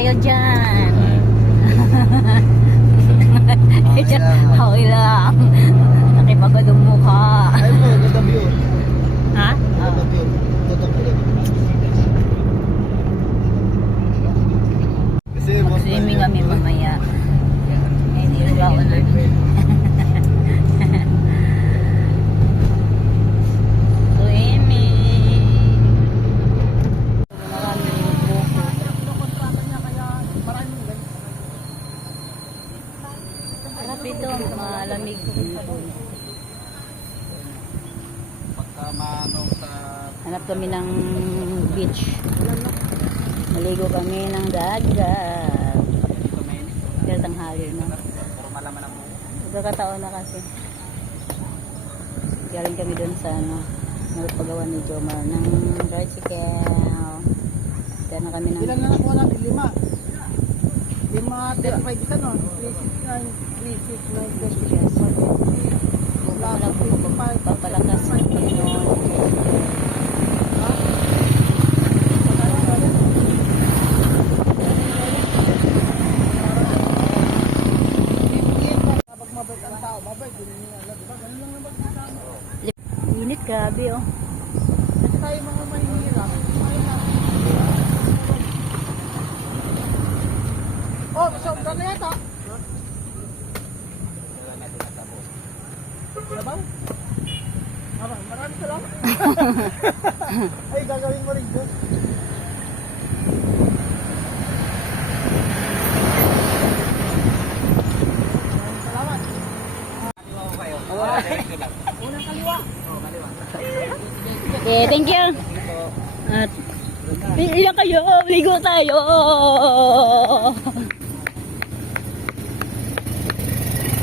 tayo dyan. Okay lang. Okay lang. Nakipagod ang mukha. Ay mo, ganda view. Ha? Ganda view. Tutok ulit. Kasi Mag-swimming kami mamaya. Hindi rin ako na. Dito, malamig. Pagkamanong sa... Hanap kami ng beach. Maligo kami ng dagat. Pero tanghali na. Puro malaman ang buhay. Magkakataon na kasi. Galing kami doon sa nagpagawa ni Jomar ng tricycle. Kaya na kami ng... Ilan na nakuha natin? 5. 5, 35 isa no? 369 pesos. Papalakas ng Panginoon. Unit, grabe oh. Tayo mga mahihirap. Oh, sobra na yata. Sabaw? Maraming salamat. Ay, gagawin mo rin doon. Salamat. Kaliwa ko kayo. Unang kaliwa. Okay, thank you. At ilan kayo? Ligo tayo.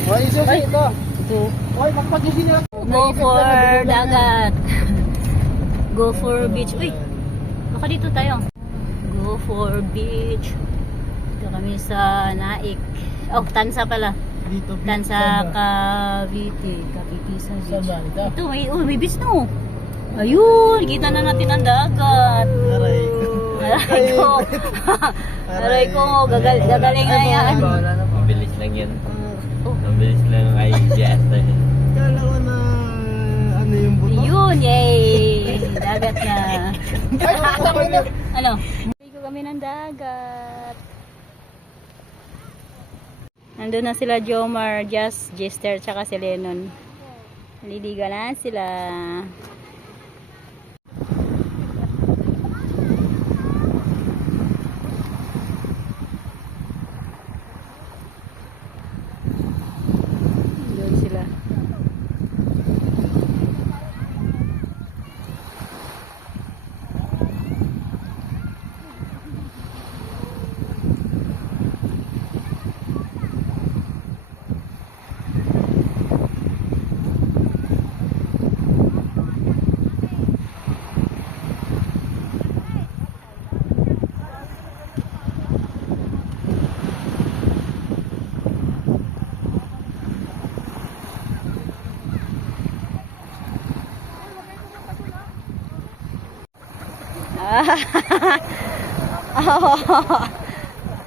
Hoy, isusi ito. Ito. Hoy, magpag-isi nila. Go for dagat. Go for beach. Uy, baka dito tayo. Go for beach. Dito kami sa Naik. Oh, Tansa pala. Dito, Tansa, Cavite. Cavite sa beach. Saan ba? Ito, may beach no. Ayun, kita na natin ang dagat. Aray. Aray ko. Aray ko, gagaling nga yan. Mabilis lang yan. Oh. Mabilis lang ay jazz na yun. Kala ko na ano yung buto. Yun, yay! Dagat na. Ay, Ano? Ligo kami ng dagat. Nandun na sila Jomar, Jester, tsaka si Lennon. Naliliga na sila. Doon sila.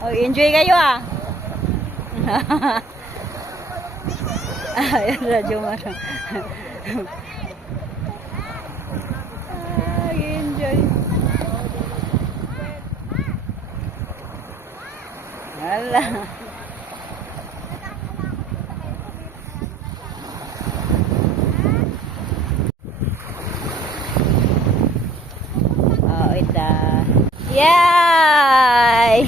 Oh, enjoy kayo ah. Ayan, radyo mara. Enjoy. Hala. Oh, ita. Yay!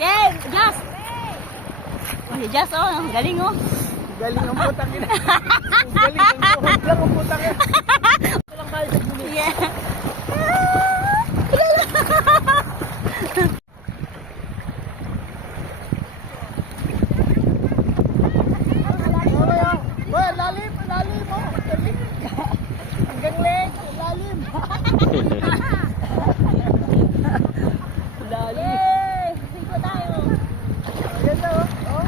Yay! Jazz! Oh, si Jazz oh, galing oh. galing ang putang ina. Galing ang lang ang putang ina. Lang tayo sa guli. Yeah. Boy, lalim, lalim mo. Hanggang leg, lalim. Yay! Sigo tayo. Ayan na, oh.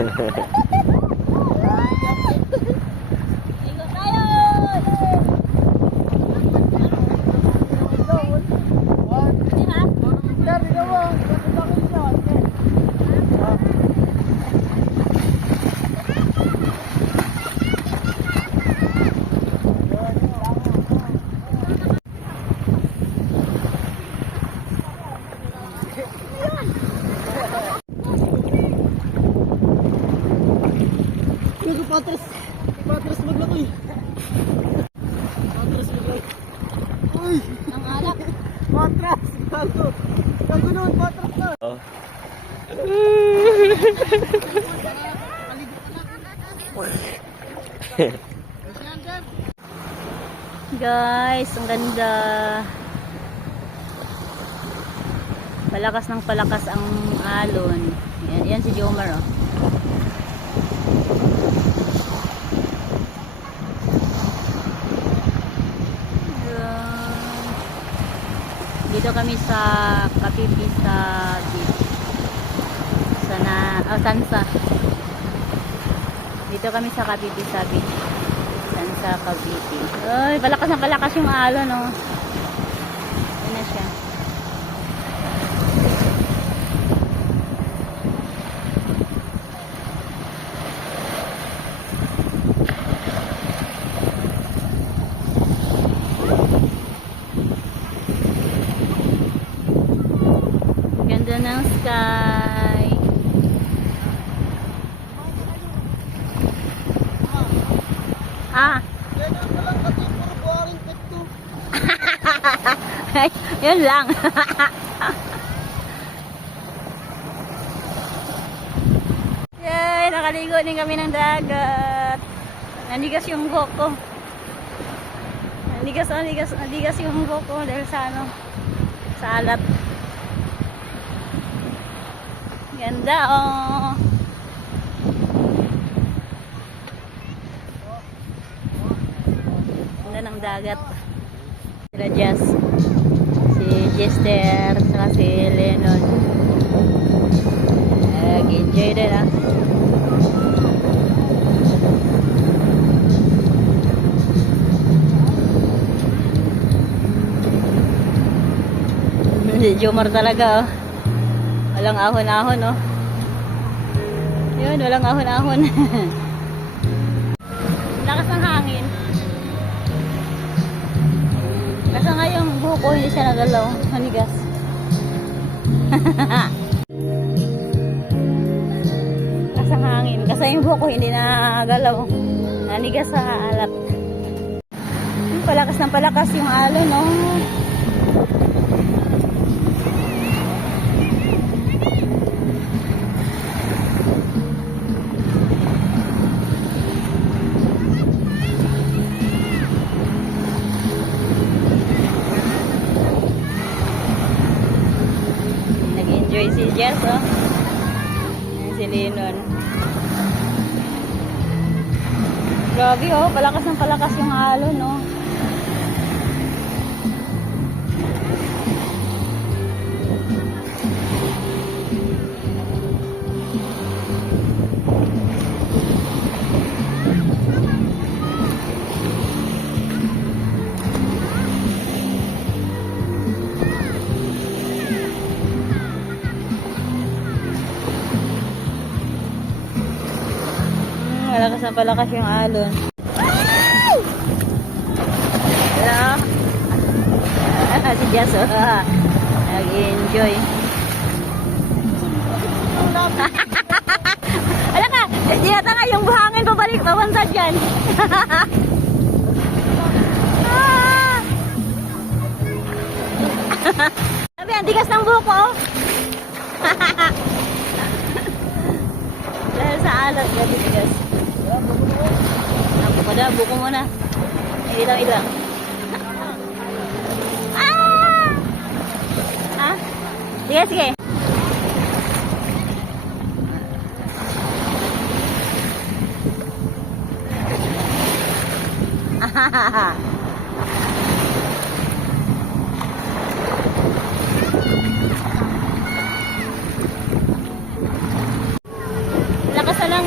Ligo tayo! Hindi ha? Patras. Patras maglakoy. Patras maglakoy. Uy! Ang alak. Patras! Gago! Gago naman, patras na! Oh. Guys, ang ganda. Palakas ng palakas ang alon. Yan si Jomar, oh. Dito kami sa Kapipisa Beach. Sansa. Dito kami sa Kapipisa Beach. Sansa, Cavite. Ay, palakas na palakas yung alon, no. Yan na siya. Ganda ng sky. Ganyan ka lang kasi puro buharing pet to. Yun lang. Yay, nakaligo din kami ng dagat. Nanigas yung buhok ko. Nanigas yung buhok ko dahil sa sa alat. Ganda, oh. Ganda ng dagat. Sila Jess. Si Jester, saka si Lennon. Nag-enjoy din, ah. Si Jomar talaga, oh. Walang ahon-ahon, oh. Yun, walang ahon-ahon. Lakas ng hangin. Kasi nga yung buko hindi siya nagalaw. Manigas. Lakas ng hangin. Kasi yung buko hindi nagalaw. Nanigas sa alat. Palakas ng palakas yung alon, no. Nag-enjoy si Jess, oh. Ayan si Lennon. Grabe, oh. Palakas ng palakas yung alon, no. Malakas na palakas yung alon. Hello? Si Jess, oh. Nag-enjoy. Alam ka, dinata nga yung buhangin pabalik, pabansa dyan. Sabi, ang tigas ng buko, oh. Dahil sa alat, gabi tigas. Buko muna. Ilang. Ah! Sige. Lakas na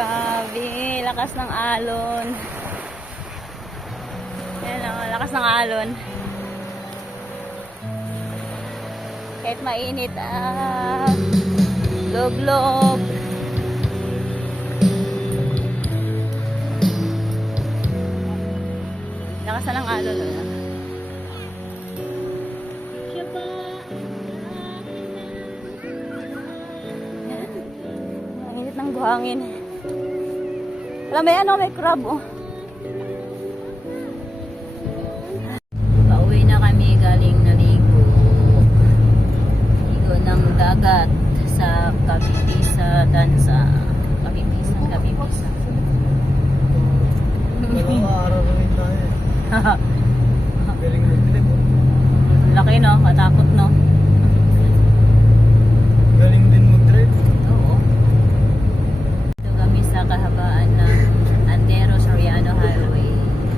Grabe, lakas ng alon. Ayan o, lakas ng alon. Kahit mainit, log-log. Lakas na ng alon. Ang init ng buhangin. Alam, may crab, oh. Pauwi na kami galing naligo. Ligo ng dagat sa Kabipisa, Tansa. Kabipisa. Dalawang araw na rin tayo. Galing mo din mo. Laki, no? Katakot, no? Galing din mo drive. Oo. Ito kami sa kahabaan ng Antero Soriano Highway.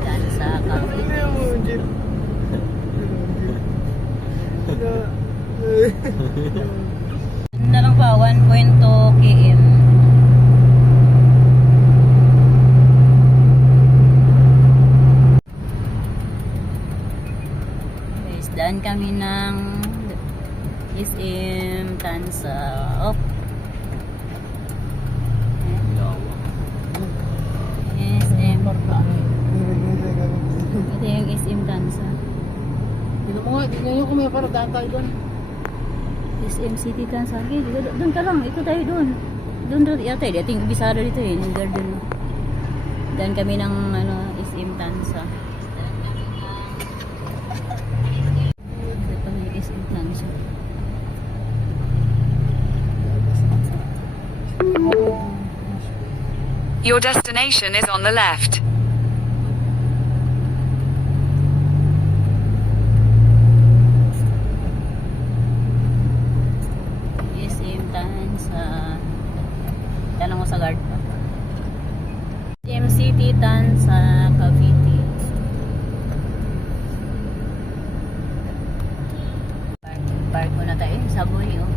Tansa, Kabipisa. Na lang pa, 1.2 km. Guys, daan kami ng SM Tansa. Oh. SM. Ito yung SM Tansa. Tignan mo nga, tignan nyo kung may parang daan tayo doon. SM City Tansa. Okay, doon ka lang. Ito tayo doon. Doon yata. Ating Bisara dito eh. Ng garden. Daan kami ng SM Tansa. Ito pa yung SM Tansa. Your destination is on the left. SM Tansa. Tanong ko sa guard pa. SM City Tansa, Cavite. Park muna tayo. Saboy, oh.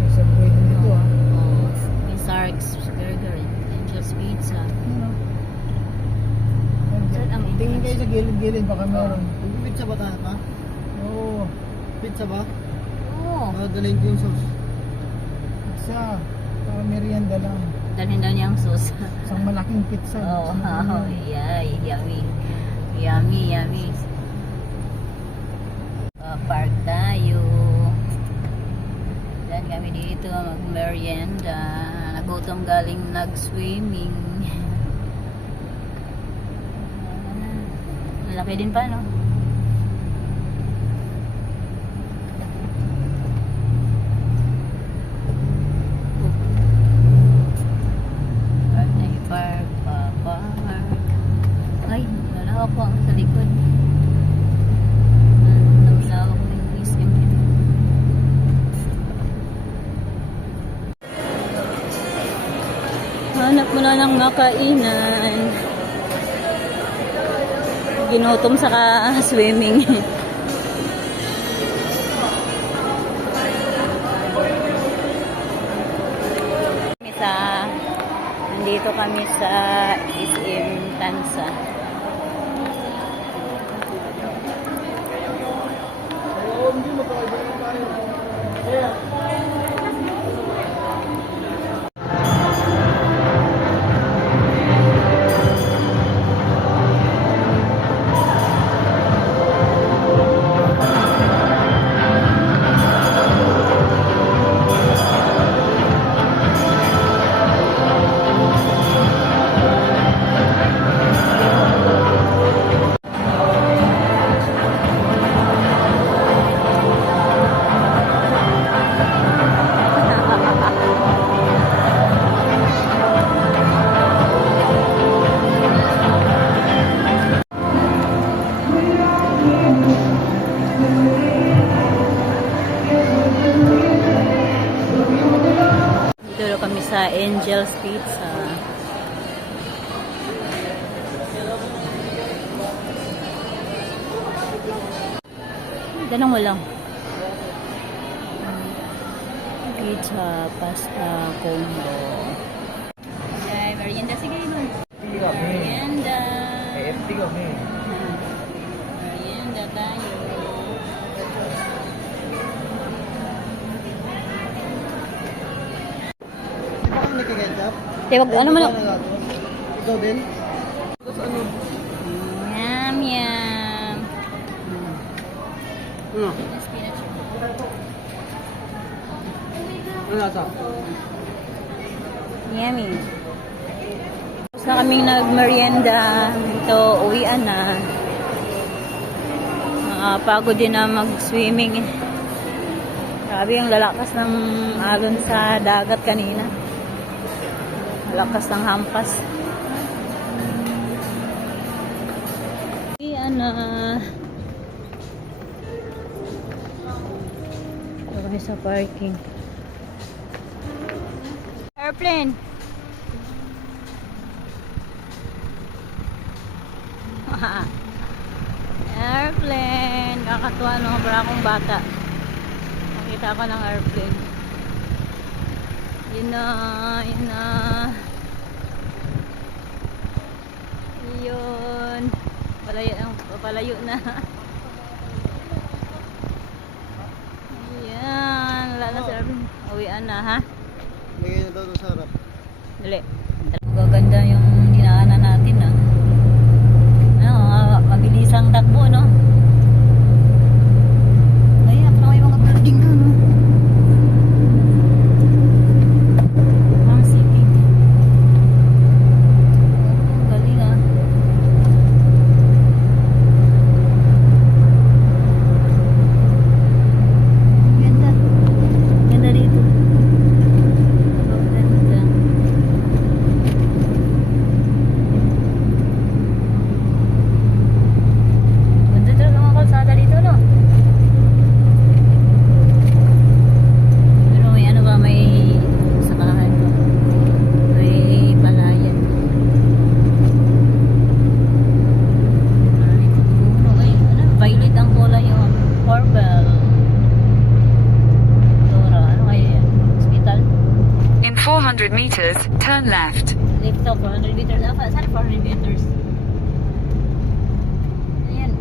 May subway din dito ah. Oh, may Sark's Burger and Angel's Pizza. Saan ang Tingin kayo sa gilid-gilid, baka meron. Pizza ba tayo pa? Oo. Pizza ba? Oo. Dalhin ko yung sauce. Pizza. Para merienda lang. Dalhin daw niyang sauce. Isang malaking pizza. Oh, yeah, yummy. Yummy. Park tayo. Dan kami dito mag-merienda. Nagutom galing nag-swimming. Malaki din pa, no? Park. Ay, wala po ang sa likod. Ang lawak ng SM. Hanap mo na ng makainan. Ginutom sa swimming. Nandito kami sa SM Tansa. Dito kami sa Angel's Pizza. Ganun mo lang. Pizza, pasta, combo. Tewag, ano man? Ikaw din? Tapos ano? Yum, yum. Ano? Spinach. Ano lasa? Yummy. Tapos na kaming nagmerienda. Ito, uwian na. Pagod din na mag-swimming. Grabe ang lalakas ng alon sa dagat kanina. Lakas ng hampas. Uwian na. Ito kami sa parking. Airplane. Airplane. Kakatuwa no, para akong bata. Nakita ko ng airplane. Yun na, yun na. Yun. Palayo na. Ayan. Wala na sa airplane. Uwian na ha. Lagay na daw ito sa harap. Dali. Gaganda yung dinaanan natin, ah. Mabilisang takbo, no? Ay, parang may mga building doon, no? Ang city. Oh, galing, ah. Ganda. Ganda dito. Ganda. Ganda talaga mga kalsada dito, no? Pero may ano ba, may sakahan pa. May palayan. Maraming puno. Ay, ano, violet ang kulay yung purple. Dora, ano kaya yan? Hospital? In 400 meters, turn left. Lift up, 400 meters. Saan 400 meters? Ayan,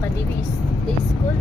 Academy is day school.